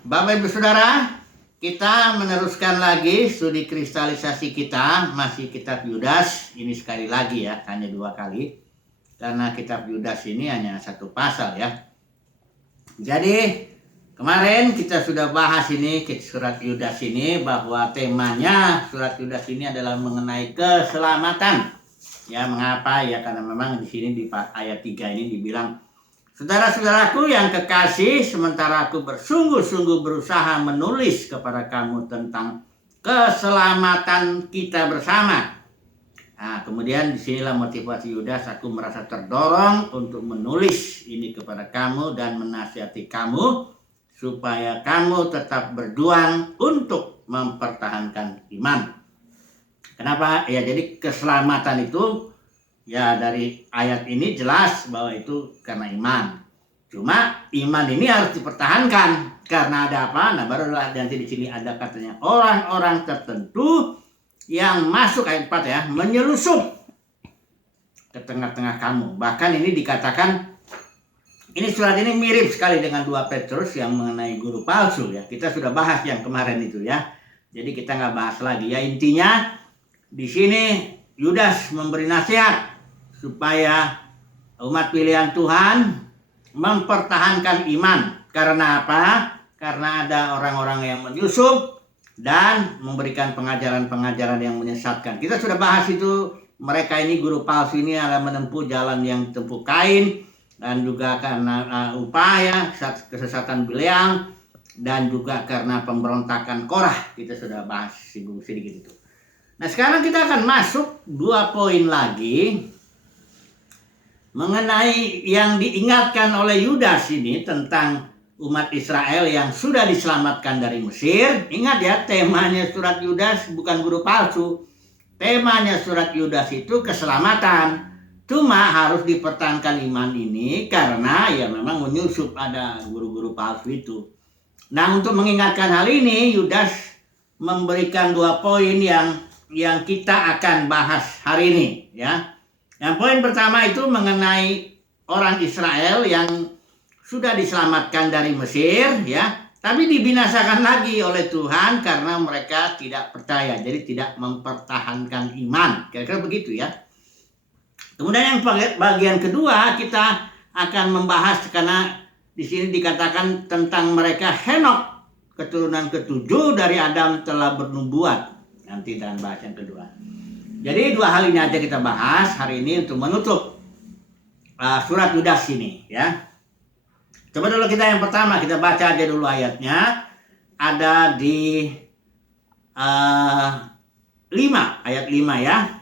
Bapak Ibu Saudara, kita meneruskan lagi studi kristalisasi kita, masih kitab Yudas. Ini sekali lagi ya, hanya 2 kali. Karena kitab Yudas ini hanya 1 pasal ya. Jadi kemarin kita sudah bahas ini surat Yudas ini, bahwa temanya surat Yudas ini adalah mengenai keselamatan. Ya, mengapa? Ya karena memang di sini di ayat 3 ini dibilang, saudara-saudaraku yang kekasih, sementara aku bersungguh-sungguh berusaha menulis kepada kamu tentang keselamatan kita bersama. Nah, kemudian disinilah motivasi Yudas, aku merasa terdorong untuk menulis ini kepada kamu dan menasihati kamu supaya kamu tetap berjuang untuk mempertahankan iman. Kenapa? Ya jadi keselamatan itu ya dari ayat ini jelas bahwa itu karena iman. Cuma iman ini harus dipertahankan karena ada apa? Nah, barulah nanti di sini ada katanya orang-orang tertentu yang masuk ayat 4 ya, menyelusup ke tengah-tengah kamu. Bahkan ini dikatakan, ini surat ini mirip sekali dengan 2 Petrus yang mengenai guru palsu ya. Kita sudah bahas yang kemarin itu ya. Jadi kita nggak bahas lagi ya. Intinya di sini Yudas memberi nasihat supaya umat pilihan Tuhan mempertahankan iman. Karena apa? Karena ada orang-orang yang menyusup dan memberikan pengajaran-pengajaran yang menyesatkan. Kita sudah bahas itu, mereka ini guru palsu ini adalah menempuh jalan yang ditempuh Kain, dan juga karena upaya kesesatan Bileam, dan juga karena pemberontakan Korah. Kita sudah bahas sedikit itu. Nah, sekarang kita akan masuk 2 poin lagi mengenai yang diingatkan oleh Yudas ini tentang umat Israel yang sudah diselamatkan dari Mesir. Ingat ya, temanya surat Yudas bukan guru palsu. Temanya surat Yudas itu keselamatan. Cuma harus dipertahankan iman ini karena ya memang menyusup ada guru-guru palsu itu. Nah, untuk mengingatkan hal ini, Yudas memberikan 2 poin yang kita akan bahas hari ini ya. Yang poin pertama itu mengenai orang Israel yang sudah diselamatkan dari Mesir ya, tapi dibinasakan lagi oleh Tuhan karena mereka tidak percaya, jadi tidak mempertahankan iman. Kira-kira begitu ya. Kemudian yang bagian kedua kita akan membahas, karena di sini dikatakan tentang mereka Henokh, keturunan ke-7 dari Adam telah bernubuat. Nanti dalam bahas yang kedua. Jadi 2 hal ini aja kita bahas hari ini untuk menutup surat Yudas ini ya. Coba dulu kita yang pertama, kita baca aja dulu ayatnya. Ada di 5, ayat 5 ya.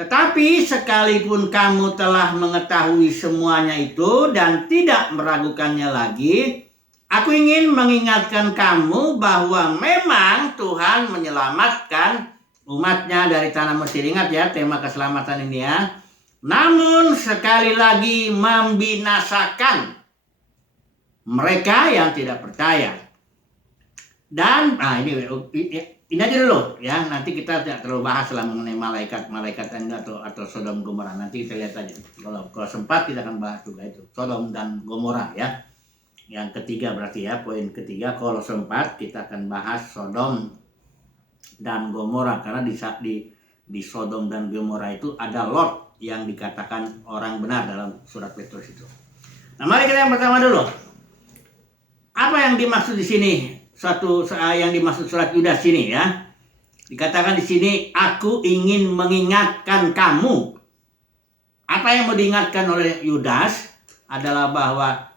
Tetapi sekalipun kamu telah mengetahui semuanya itu dan tidak meragukannya lagi, aku ingin mengingatkan kamu bahwa memang Tuhan menyelamatkan umatnya dari tanah Mesir. Ingat ya tema keselamatan ini ya. Namun sekali lagi membinasakan mereka yang tidak percaya. Dan ini aja dulu ya, nanti kita tidak terlalu bahas lah mengenai malaikat atau Sodom Gomora. Nanti kita lihat aja. Kalau sempat kita akan bahas juga itu Sodom dan Gomora ya. Yang ketiga berarti ya, poin ketiga, kalau sempat kita akan bahas Sodom dan Gomora, karena di Sodom dan Gomora itu ada Lot yang dikatakan orang benar dalam surat Petrus itu. Nah, mari kita yang pertama dulu. Apa yang dimaksud di sini? Yang dimaksud surat Yudas ini ya. Dikatakan di sini, aku ingin mengingatkan kamu. Apa yang mau diingatkan oleh Yudas adalah bahwa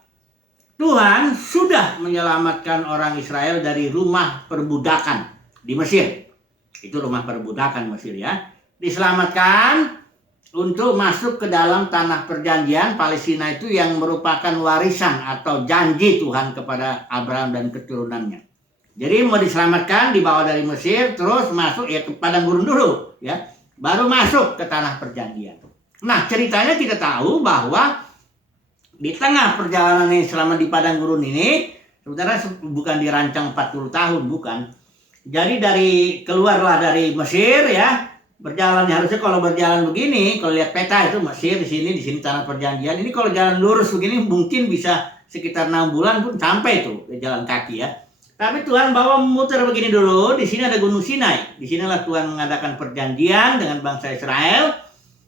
Tuhan sudah menyelamatkan orang Israel dari rumah perbudakan di Mesir. Itu rumah perbudakan Mesir ya. Diselamatkan untuk masuk ke dalam tanah perjanjian Palestina itu yang merupakan warisan atau janji Tuhan kepada Abraham dan keturunannya. Jadi mau diselamatkan, dibawa dari Mesir, terus masuk ya ke padang gurun dulu ya. Baru masuk ke tanah perjanjian. Nah, ceritanya kita tahu bahwa di tengah perjalanan ini selama di padang gurun ini, saudara, bukan dirancang 40 tahun, bukan. Jadi keluarlah dari Mesir ya, berjalan harusnya kalau berjalan begini, kalau lihat peta itu Mesir di sini tanah perjanjian. Ini kalau jalan lurus begini mungkin bisa sekitar 6 bulan pun sampai tuh ke jalan kaki ya. Tapi Tuhan bawa memutar begini dulu. Di sini ada Gunung Sinai. Di sinilah Tuhan mengadakan perjanjian dengan bangsa Israel.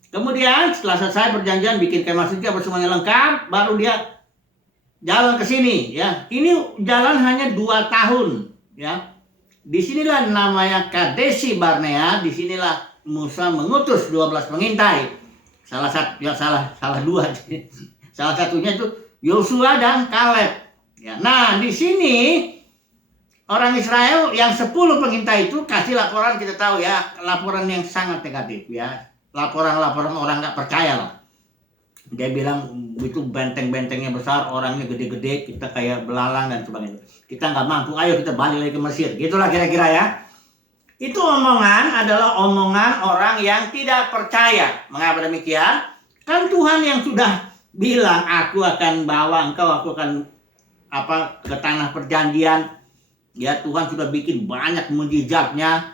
Kemudian setelah selesai perjanjian, bikin kemah suci apa semuanya lengkap, baru dia jalan ke sini. Ya, ini jalan hanya 2 tahun. Ya, disinilah namanya Kadesi Barnea. Disinilah Musa mengutus 12 pengintai. Salah dua. Salah satunya itu Yosua dan Kaleb. Ya, nah di sini orang Israel yang 10 pengintai itu kasih laporan, kita tahu ya, laporan yang sangat negatif ya. Laporan-laporan orang nggak percaya lah. Dia bilang itu benteng-bentengnya besar, orangnya gede-gede, kita kayak belalang dan sebagainya. Kita nggak mampu, ayo kita balik lagi ke Mesir. Gitulah kira-kira ya. Itu omongan adalah omongan orang yang tidak percaya. Mengapa demikian? Kan Tuhan yang sudah bilang, aku akan bawa engkau, aku akan ke tanah perjanjian. Ya, Tuhan sudah bikin banyak mujizatnya.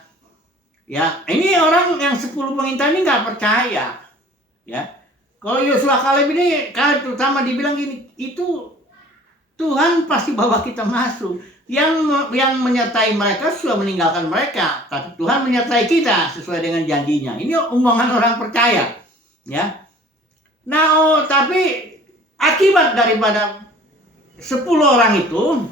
Ya, ini orang yang 10 pengintai ini nggak percaya. Ya, kalau Yosua Kaleb ini, Kaleb terutama dibilang gini, itu Tuhan pasti bawa kita masuk. Yang menyertai mereka sudah meninggalkan mereka, tapi Tuhan menyertai kita sesuai dengan janjinya. Ini omongan orang percaya. Ya, nah, tapi akibat daripada 10 orang itu,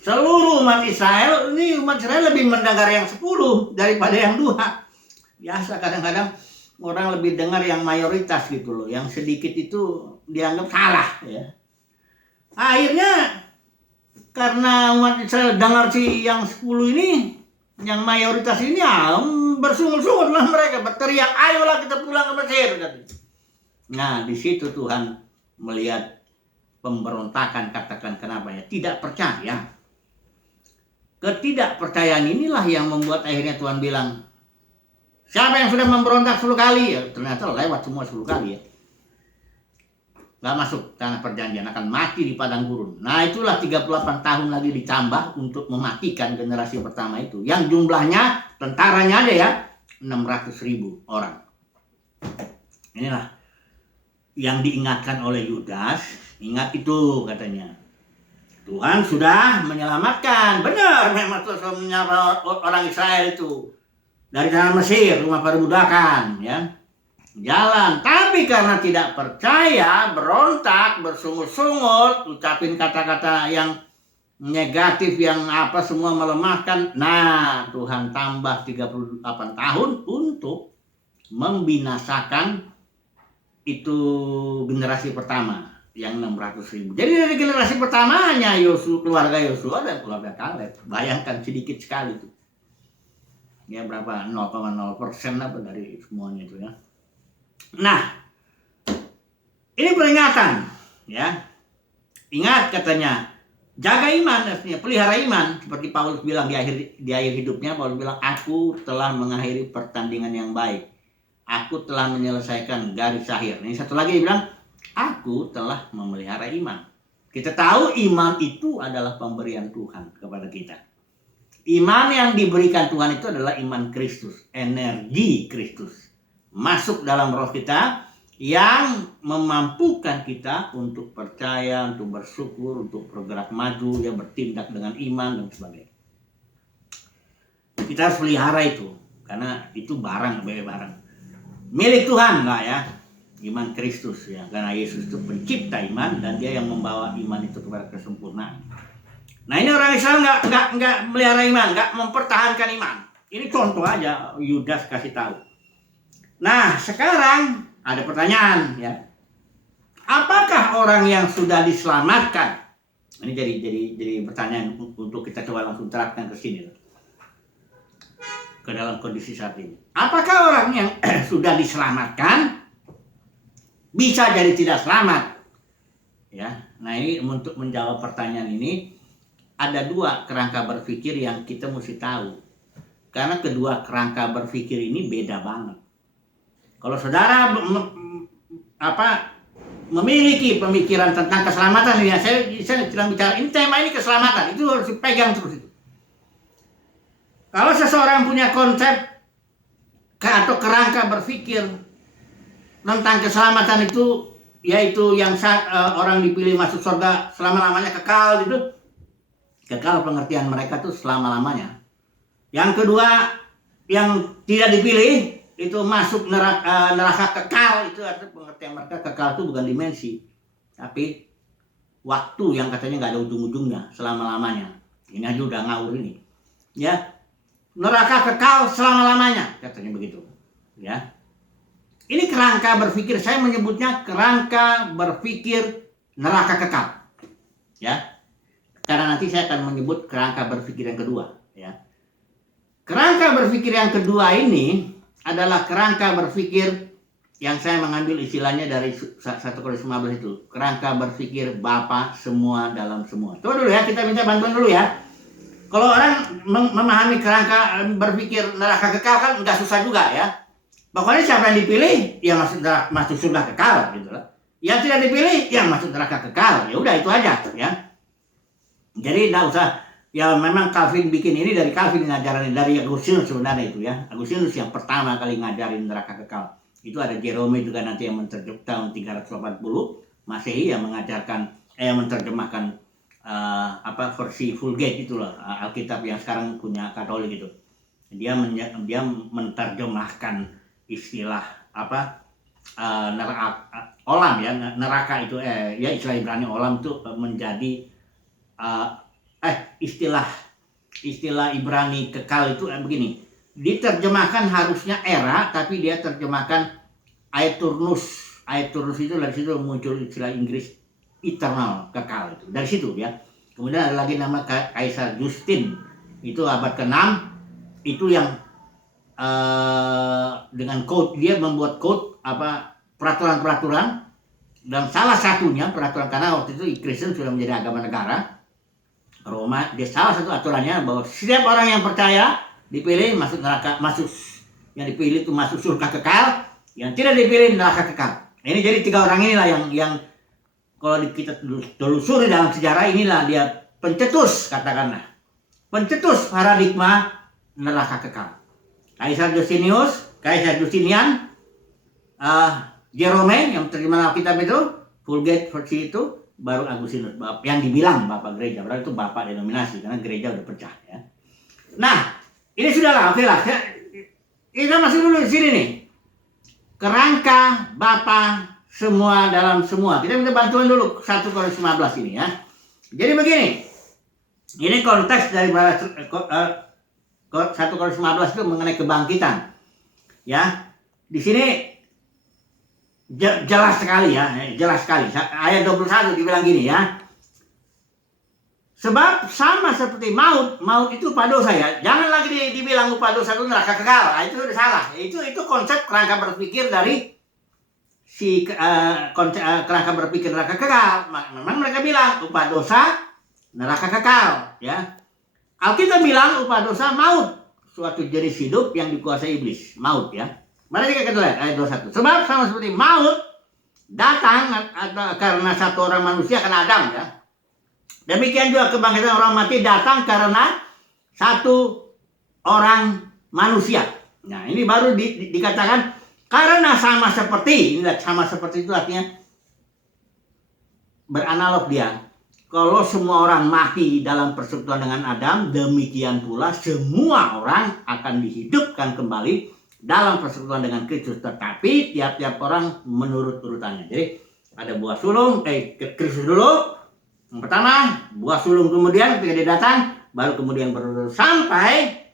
seluruh umat Israel, ini umat Israel lebih mendengar yang 10 daripada yang 2. Biasa kadang-kadang orang lebih dengar yang mayoritas gitu loh. Yang sedikit itu dianggap salah ya. Akhirnya karena umat Israel dengar si yang 10 ini, yang mayoritas ini bersungut-sungut lah mereka, berteriak, ayolah kita pulang ke Mesir. Nah, di situ Tuhan melihat pemberontakan, katakan kenapa ya, tidak percaya. Ketidakpercayaan inilah yang membuat akhirnya Tuhan bilang, siapa yang sudah memberontak 10 kali? Ya, ternyata lewat semua 10 kali ya. Gak masuk tanah perjanjian, akan mati di padang gurun. Nah, itulah 38 tahun lagi ditambah untuk mematikan generasi pertama itu. Yang jumlahnya, tentaranya ada ya, 600.000 orang. Inilah yang diingatkan oleh Yudas. Ingat itu katanya, Tuhan sudah menyelamatkan. Benar, memang Tuhan sudah menyelamatkan orang Israel itu dari tanah Mesir, rumah perbudakan ya, jalan. Tapi karena tidak percaya, berontak, bersungut-sungut, ucapin kata-kata yang negatif, yang semua melemahkan. Nah, Tuhan tambah 38 tahun untuk membinasakan itu generasi pertama yang 600.000. Jadi dari generasi pertama hanya keluarga Yosua dan keluarga Kaleb. Bayangkan sedikit sekali tuh. Ya, berapa 0,0% apa dari semuanya itu ya. Nah, ini peringatan ya. Ingat katanya, jaga iman, artinya pelihara iman, seperti Paulus bilang di akhir hidupnya. Paulus bilang, aku telah mengakhiri pertandingan yang baik. Aku telah menyelesaikan garis akhir. Ini satu lagi dia bilang, aku telah memelihara iman. Kita tahu iman itu adalah pemberian Tuhan kepada kita. Iman yang diberikan Tuhan itu adalah iman Kristus, energi Kristus. Masuk dalam roh kita yang memampukan kita untuk percaya, untuk bersyukur, untuk bergerak maju, ya, bertindak dengan iman dan sebagainya. Kita harus pelihara itu, karena itu barang milik Tuhan lah ya. Iman Kristus ya, karena Yesus itu pencipta iman dan dia yang membawa iman itu kepada kesempurnaan. Nah, ini orang Israel nggak melihara iman, nggak mempertahankan iman. Ini contoh aja Yudas kasih tahu. Nah, sekarang ada pertanyaan ya. Apakah orang yang sudah diselamatkan? Ini jadi pertanyaan untuk kita coba langsung terapkan ke sini, ke dalam kondisi saat ini. Apakah orang yang sudah diselamatkan bisa jadi tidak selamat? Ya, nah ini untuk menjawab pertanyaan ini ada 2 kerangka berpikir yang kita mesti tahu. Karena kedua kerangka berpikir ini beda banget. Kalau saudara memiliki pemikiran tentang keselamatan, ya saya sedang bicara ini, tema ini keselamatan, itu harus dipegang terus itu. Kalau seseorang punya konsep atau kerangka berpikir tentang keselamatan itu, yaitu yang orang dipilih masuk surga selama-lamanya kekal gitu, Kekal pengertian mereka tuh selama-lamanya. Yang kedua, yang tidak dipilih itu masuk neraka kekal. Itu artinya pengertian mereka kekal itu bukan dimensi, tapi waktu yang katanya nggak ada ujung-ujungnya selama-lamanya. Ini aja udah ngawur ini. Ya, neraka kekal selama-lamanya katanya begitu. Ya, ini kerangka berpikir, saya menyebutnya kerangka berpikir neraka kekal. Ya, karena nanti saya akan menyebut kerangka berpikir yang kedua. Ya, kerangka berpikir yang kedua ini adalah kerangka berpikir yang saya mengambil istilahnya dari 1 Korintus 15 itu. Kerangka berpikir Bapa semua dalam semua. Tunggu dulu ya, kita minta bantuan dulu ya. Kalau orang memahami kerangka berpikir neraka kekal kan nggak susah juga ya. Pokoknya siapa yang dipilih, ya masuk surga kekal gitu lah. Yang tidak dipilih, ya masuk neraka kekal. Ya udah itu aja ya. Jadi nggak usah, ya memang Calvin bikin ini dari Calvin ngajarin, dari Agustinus sebenarnya itu ya. Agustinus yang pertama kali ngajarin neraka kekal. Itu ada Jerome juga nanti yang menterjemahkan tahun 380 Masehi yang mengajarkan, yang menerjemahkan versi Vulgate itulah, Alkitab yang sekarang punya Katolik itu. Dia menerjemahkan istilah olam ya, neraka itu ya istilah Ibrani olam itu menjadi istilah Ibrani kekal itu begini, diterjemahkan harusnya era, tapi dia terjemahkan aeternus. Aeternus itu dari situ muncul istilah Inggris eternal, kekal itu. Dari situ ya. Kemudian ada lagi nama Kaisar Justin, itu abad ke-6, itu yang dengan code, dia membuat code peraturan-peraturan, dan salah satunya peraturan, karena waktu itu Kristen sudah menjadi agama negara Roma, dia salah satu aturannya bahwa setiap orang yang percaya dipilih masuk neraka, yang dipilih itu masuk surga kekal, yang tidak dipilih neraka kekal. Ini jadi 3 orang inilah yang kalau kita telusuri dalam sejarah, inilah dia pencetus, katakanlah pencetus paradigma neraka kekal. Kaisar Justinian, Jerome yang terjemah Alkitab itu, Vulgate versi itu, baru Agustinus yang dibilang bapak gereja, berarti itu bapak denominasi karena gereja udah pecah ya. Nah, ini sudahlah, oke lah. Kita masuk dulu di sini nih. Kerangka Bapa semua dalam semua. Kita minta bantuan dulu 1 Korintus 15 ini ya. Jadi begini. Ini konteks dari 1 Korintus 15 itu mengenai kebangkitan. Ya. Di sini jelas sekali ya, jelas sekali. Ayat 21 dibilang gini ya. Sebab sama seperti maut itu upah dosa ya. Jangan lagi dibilang upah dosa itu neraka kekal. Nah, itu udah salah. Itu konsep kerangka berpikir dari kerangka berpikir neraka kekal. Memang mereka bilang upah dosa neraka kekal ya. Alkitab bilang upah dosa maut, suatu jenis hidup yang dikuasai iblis, maut ya. Mari kita lihat ayat 21. Sebab sama seperti maut datang karena satu orang manusia, karena Adam ya. Demikian juga kebangkitan orang mati datang karena satu orang manusia. Nah, ini baru dikatakan karena sama seperti, ini sama seperti itu artinya beranalog dia. Kalau semua orang mati dalam persekutuan dengan Adam, demikian pula semua orang akan dihidupkan kembali dalam persekutuan dengan Kristus, tetapi tiap-tiap orang menurut urutannya. Jadi ada buah sulung, Kristus dulu yang pertama, buah sulung kemudian ketika dia datang, baru kemudian berurut sampai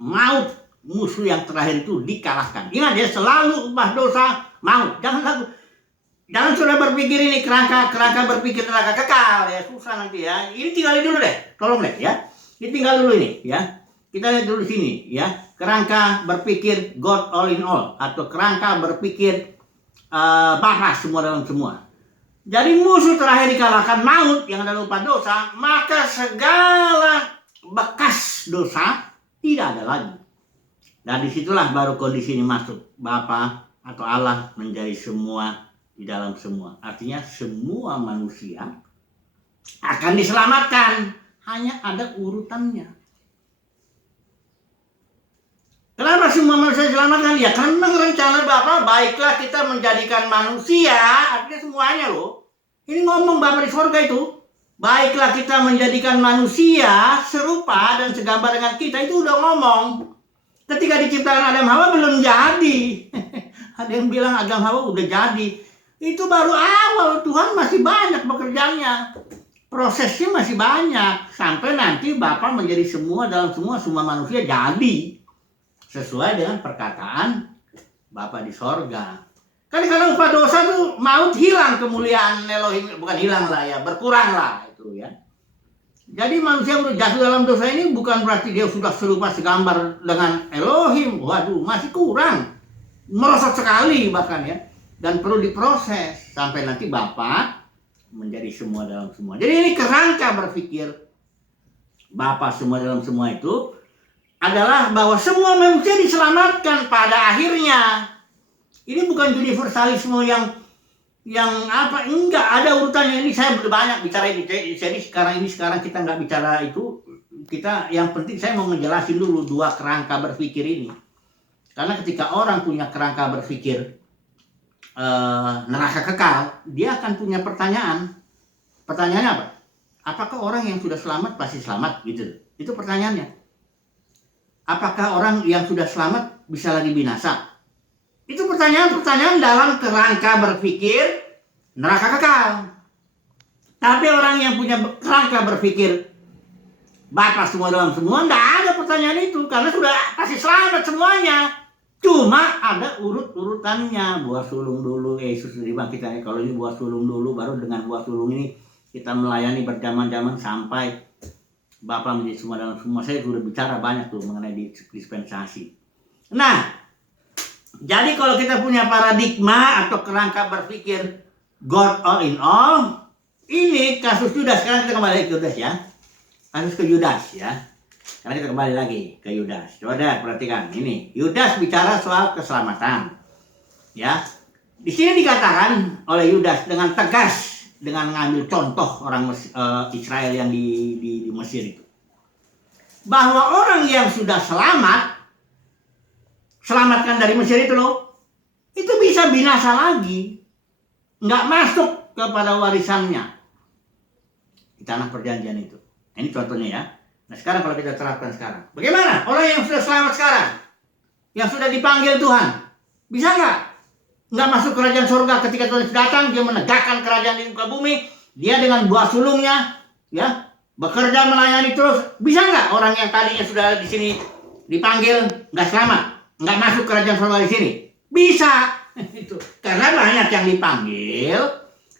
maut, musuh yang terakhir itu dikalahkan. Ingat ya, selalu upah dosa maut. Jangan sudah berpikir ini kerangka berpikir neraka kekal ya, susah nanti ya. Ini tinggalin dulu deh, tolong deh ya. Ini tinggal dulu ini ya. Kita lihat dulu sini ya. Kerangka berpikir God all in all, atau kerangka berpikir Bapa semua dalam semua. Jadi musuh terakhir dikalahkan maut yang ada upah dosa, maka segala bekas dosa tidak ada lagi. Dan disitulah baru kondisi ini masuk. Bapa atau Allah menjadi semua di dalam semua. Artinya semua manusia akan diselamatkan. Hanya ada urutannya. Kenapa semua manusia diselamatkan? Ya karena rencana Bapa, baiklah kita menjadikan manusia, artinya semuanya loh. Ini ngomong Bapa di surga itu. baiklah kita menjadikan manusia serupa dan segambar dengan kita, itu udah ngomong. Ketika diciptakan Adam Hawa belum jadi. Ada yang bilang Adam Hawa udah jadi. Itu baru awal, Tuhan masih banyak pekerjaannya. Prosesnya masih banyak. Sampai nanti Bapa menjadi semua dalam semua manusia jadi. Sesuai dengan perkataan Bapa di sorga. Karena upah dosa tuh maut, hilang kemuliaan Elohim, bukan hilang lah ya, berkurang lah itu ya. Jadi manusia jatuh dalam dosa ini bukan berarti dia sudah serupa segambar dengan Elohim. Waduh, masih kurang, merosot sekali bahkan ya, dan perlu diproses sampai nanti Bapa menjadi semua dalam semua. Jadi ini kerangka berpikir Bapa semua dalam semua itu adalah bahwa semua manusia diselamatkan pada akhirnya. Ini bukan universalisme yang apa, enggak ada urutannya. Ini saya banyak bicara ini. Jadi sekarang kita nggak bicara itu. Kita yang penting saya mau ngejelasin dulu dua kerangka berpikir ini. Karena ketika orang punya kerangka berpikir neraka kekal, dia akan punya pertanyaan. Pertanyaannya apa? Apakah orang yang sudah selamat pasti selamat gitu? Itu pertanyaannya. Apakah orang yang sudah selamat bisa lagi binasa? Itu pertanyaan-pertanyaan dalam kerangka berpikir neraka kekal. Tapi orang yang punya kerangka berpikir Bapa semua dalam semua, enggak ada pertanyaan itu. Karena sudah pasti selamat semuanya. Cuma ada urut-urutannya. Buah sulung dulu, Yesus dibangkitkan. Kalau ini buah sulung dulu, baru dengan buah sulung ini kita melayani berjaman-jaman sampai Bapa menjadi semua dalam semua. Saya sudah bicara banyak tuh mengenai dispensasi. Nah, jadi kalau kita punya paradigma atau kerangka berpikir God all in all, ini kasus Yudas. Sekarang kita kembali ke Yudas ya. Kasus ke Yudas ya. Karena kita kembali lagi ke Yudas. Coba deh perhatikan ini. Yudas bicara soal keselamatan. Ya. Di sini dikatakan oleh Yudas dengan tegas, dengan mengambil contoh orang Israel yang di Mesir itu, bahwa orang yang sudah selamatkan dari Mesir itu loh, itu bisa binasa lagi, nggak masuk kepada warisannya di tanah perjanjian itu. Ini contohnya ya. Nah sekarang kalau kita terapkan sekarang, bagaimana orang yang sudah selamat sekarang, yang sudah dipanggil Tuhan, bisa nggak masuk kerajaan surga? Ketika Tuhan datang, dia menegakkan kerajaan di muka bumi, dia dengan buah sulungnya, ya, bekerja melayani terus. Bisa nggak orang yang tadinya sudah di sini dipanggil nggak selamat, nggak masuk kerajaan surga di sini? Bisa. Itu karena banyak yang dipanggil,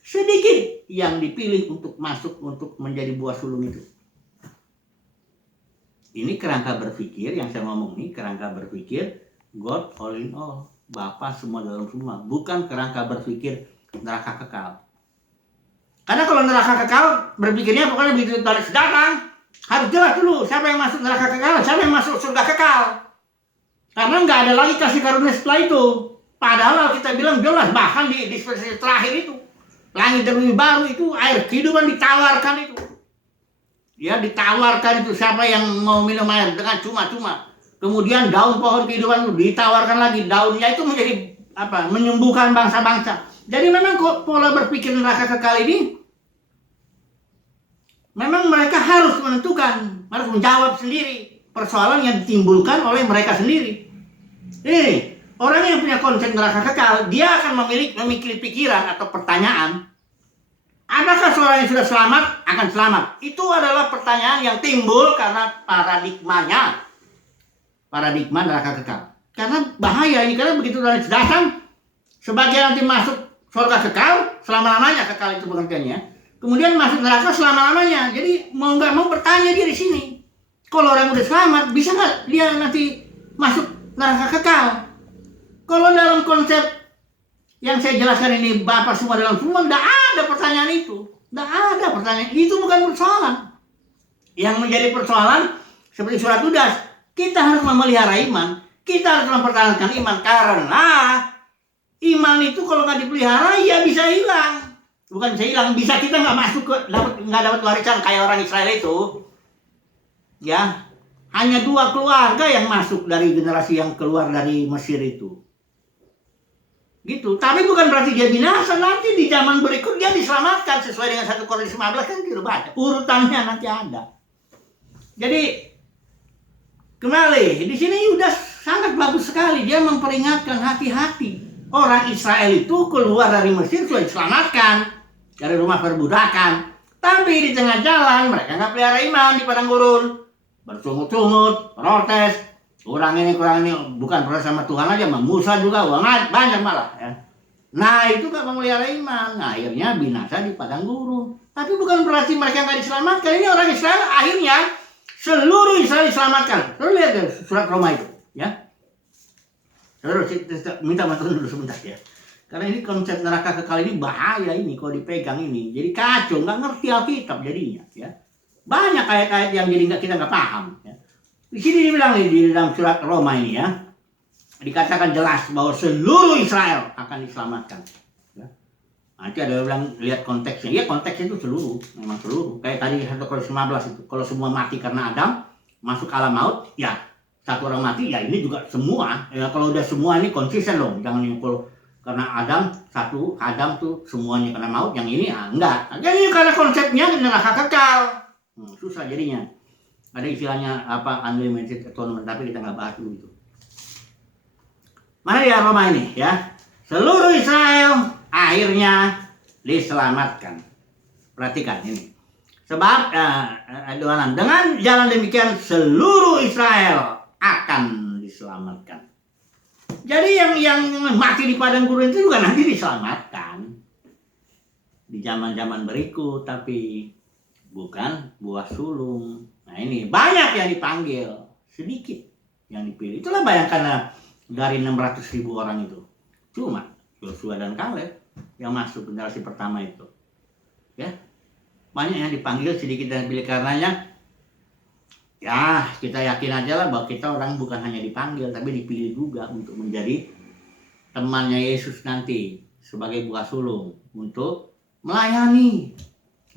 sedikit yang dipilih untuk masuk untuk menjadi buah sulung itu. Ini kerangka berpikir yang saya ngomong nih, kerangka berpikir God all in all, Bapa semua dalam semua, bukan kerangka berpikir neraka kekal. Karena kalau neraka kekal berpikirnya pokoknya begitu Tuhan datang, harus jelas dulu siapa yang masuk neraka kekal, siapa yang masuk surga kekal. Karena nggak ada lagi kasih karunia setelah itu. Padahal kita bilang jelas, bahkan di dispensasi terakhir itu, langit dan bumi baru itu, air kehidupan ditawarkan itu. Ya, ditawarkan itu, siapa yang mau minum air dengan cuma-cuma. Kemudian daun pohon kehidupan itu ditawarkan lagi, daunnya itu menjadi apa? Menyembuhkan bangsa-bangsa. Jadi memang pola berpikir neraka kekal ini, memang mereka harus menentukan, harus menjawab sendiri persoalan yang ditimbulkan oleh mereka sendiri. Ini orang yang punya konsep neraka kekal, dia akan memiliki pikiran atau pertanyaan, apakah seorang yang sudah selamat akan selamat? Itu adalah pertanyaan yang timbul karena paradigma neraka kekal. Karena bahaya ini, karena begitu Tuhan datang, sebagian nanti masuk surga kekal, selama-lamanya kekal itu pengertiannya. Kemudian masuk neraka selama-lamanya. Jadi mau nggak mau bertanya dia di sini. Kalau orang udah selamat, bisa nggak dia nanti masuk neraka kekal? Kalau dalam konsep yang saya jelaskan ini, Bapa semua dalam semua, tidak ada pertanyaan itu. Tidak ada pertanyaan. Itu bukan persoalan. Yang menjadi persoalan, seperti surat Yudas, kita harus memelihara iman. Kita harus mempertahankan iman. Karena iman itu kalau nggak dipelihara, ya bisa hilang. Bukan bisa hilang, bisa kita nggak masuk nggak dapat warisan kayak orang Israel itu. Ya, hanya 2 keluarga yang masuk dari generasi yang keluar dari Mesir itu. Gitu. Tapi bukan berarti dia binasa. Nanti di zaman berikut dia diselamatkan sesuai dengan 1 Korintus 15 kan kita baca. Urutannya nanti ada. Jadi kembali di sini Yudas sangat bagus sekali. Dia memperingatkan hati-hati. Orang Israel itu keluar dari Mesir sudah diselamatkan dari rumah perbudakan. Tapi di tengah jalan mereka nggak pelihara iman di padang gurun. Bersungut-sungut, protes. Kurang ini bukan protes sama Tuhan aja, sama Musa juga banyak malah ya. Nah itu gak memelihara iman. Nah akhirnya binasa di padang gurun. Tapi bukan berarti mereka gak diselamatkan. Ini orang Israel akhirnya seluruh Israel diselamatkan. Terus lihat deh surat Roma itu ya. Terus minta bantuan dulu sebentar ya. Karena ini konsep neraka kekal ini bahaya ini kalau dipegang ini. Jadi kacau, gak ngerti Alkitab jadinya ya. Banyak ayat-ayat yang jadi kita gak paham ya. Di sini dibilang nih di dalam surat Roma ini ya, dikatakan jelas bahwa seluruh Israel akan diselamatkan. Ya. Nanti ada yang bilang lihat konteksnya, ya konteksnya itu seluruh, memang seluruh. Kayak tadi 1 Korintus 15 itu, kalau semua mati karena Adam, masuk alam maut, ya satu orang mati, ya ini juga semua. Ya, kalau udah semua ini konsisten loh, jangan kalau karena Adam tuh semuanya kena maut, yang ini enggak. Jadi karena konsepnya neraka kekal, susah jadinya. Ada istilahnya apa unlimited atonement, tapi kita nggak bahas dulu itu. Mana ya Roma ini ya, seluruh Israel akhirnya diselamatkan. Perhatikan ini. Sebab dengan jalan demikian seluruh Israel akan diselamatkan. Jadi yang mati di padang gurun itu juga nanti diselamatkan di zaman-zaman berikut, tapi bukan buah sulung. Nah ini banyak yang dipanggil, sedikit yang dipilih. Itulah bayangkan dari 600.000 orang itu, cuma Yosua dan Kaleb yang masuk generasi pertama itu. Ya, banyak yang dipanggil, sedikit yang dipilih. Karenanya ya kita yakin aja lah bahwa kita orang bukan hanya dipanggil, tapi dipilih juga untuk menjadi temannya Yesus nanti sebagai buah sulung untuk melayani,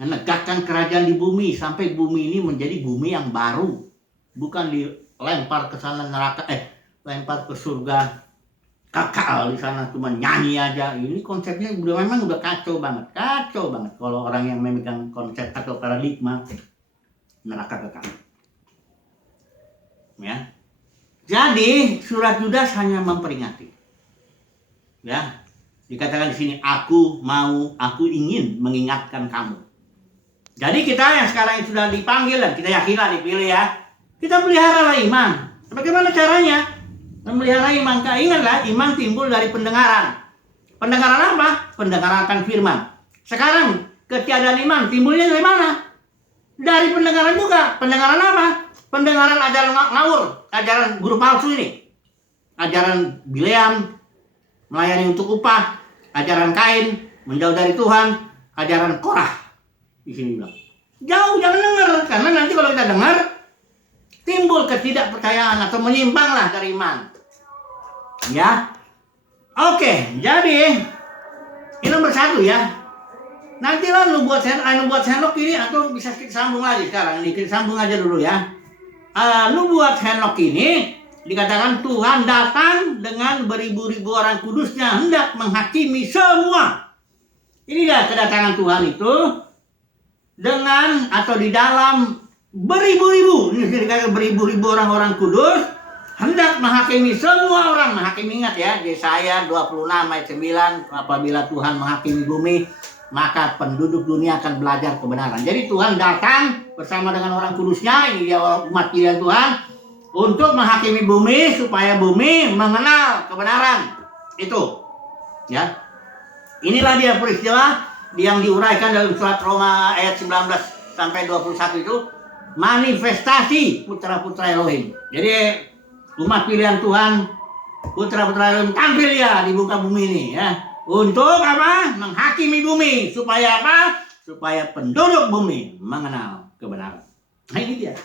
menegakkan kerajaan di bumi sampai bumi ini menjadi bumi yang baru, bukan dilempar ke sana neraka, lempar ke surga kekal di sana cuma nyanyi aja. Ini konsepnya memang udah kacau banget kalau orang yang memegang konsep atau paradigma neraka kekal. Ya, jadi surat Yudas hanya memperingati. Ya, dikatakan di sini aku ingin mengingatkan kamu. Jadi kita yang sekarang sudah dipanggil dan kita yakinlah dipilih ya, kita pelihara iman. Bagaimana caranya memelihara iman? Ingatlah, iman timbul dari pendengaran. Pendengaran apa? Pendengaran akan firman. Sekarang ketiadaan iman timbulnya dari mana? Dari pendengaran juga. Pendengaran apa? Pendengaran ajaran ngawur, ajaran guru palsu ini. Ajaran Bileam, melayani untuk upah, ajaran Kain, menjauh dari Tuhan, ajaran Korah. Di sini bilang jauh, jangan dengar, karena nanti kalau kita dengar timbul ketidakpercayaan atau menyimpanglah dari iman. Ya, oke, jadi ini nomor 1 ya. Nantilah lu buat sendok ini, atau bisa kita sambung lagi sekarang ini, kita sambung aja dulu ya. Lu buat sendok ini dikatakan Tuhan datang dengan beribu-ribu orang kudusnya hendak menghakimi semua. Ini dia kedatangan Tuhan itu dengan atau di dalam beribu-ribu, ini dikatakan beribu-ribu orang-orang kudus hendak menghakimi semua orang. Menghakimi, ingat ya, Yesaya 26 ayat 9, apabila Tuhan menghakimi bumi, maka penduduk dunia akan belajar kebenaran. Jadi Tuhan datang bersama dengan orang kudusnya, ini dia umat pilihan Tuhan, untuk menghakimi bumi supaya bumi mengenal kebenaran. Itu ya, inilah dia peristiwa yang diuraikan dalam surat Roma ayat 19 sampai 21 itu, manifestasi putra-putra Elohim. Jadi umat pilihan Tuhan, putra-putra Elohim tampil ya di muka bumi ini ya. Untuk apa? Menghakimi bumi. Supaya apa? Supaya penduduk bumi mengenal kebenaran. Nah ini dia.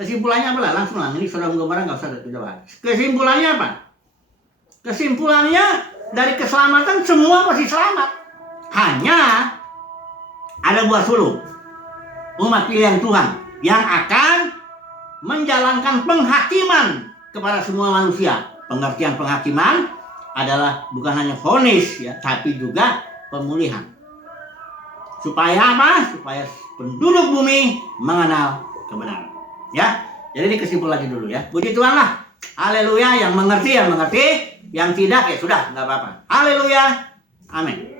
Kesimpulannya apa? Langsung lah. Ini saudara gambaran nggak usah coba. Kesimpulannya apa? Kesimpulannya dari keselamatan semua pasti selamat. Hanya ada buah sulung, umat pilihan Tuhan yang akan menjalankan penghakiman kepada semua manusia. Pengertian penghakiman adalah bukan hanya vonis ya, tapi juga pemulihan. Supaya apa? Supaya penduduk bumi mengenal kebenaran. Ya, jadi kesimpulannya dulu ya. Puji Tuhan lah. Haleluya. Yang mengerti, yang tidak ya sudah, nggak apa-apa. Haleluya. Amin.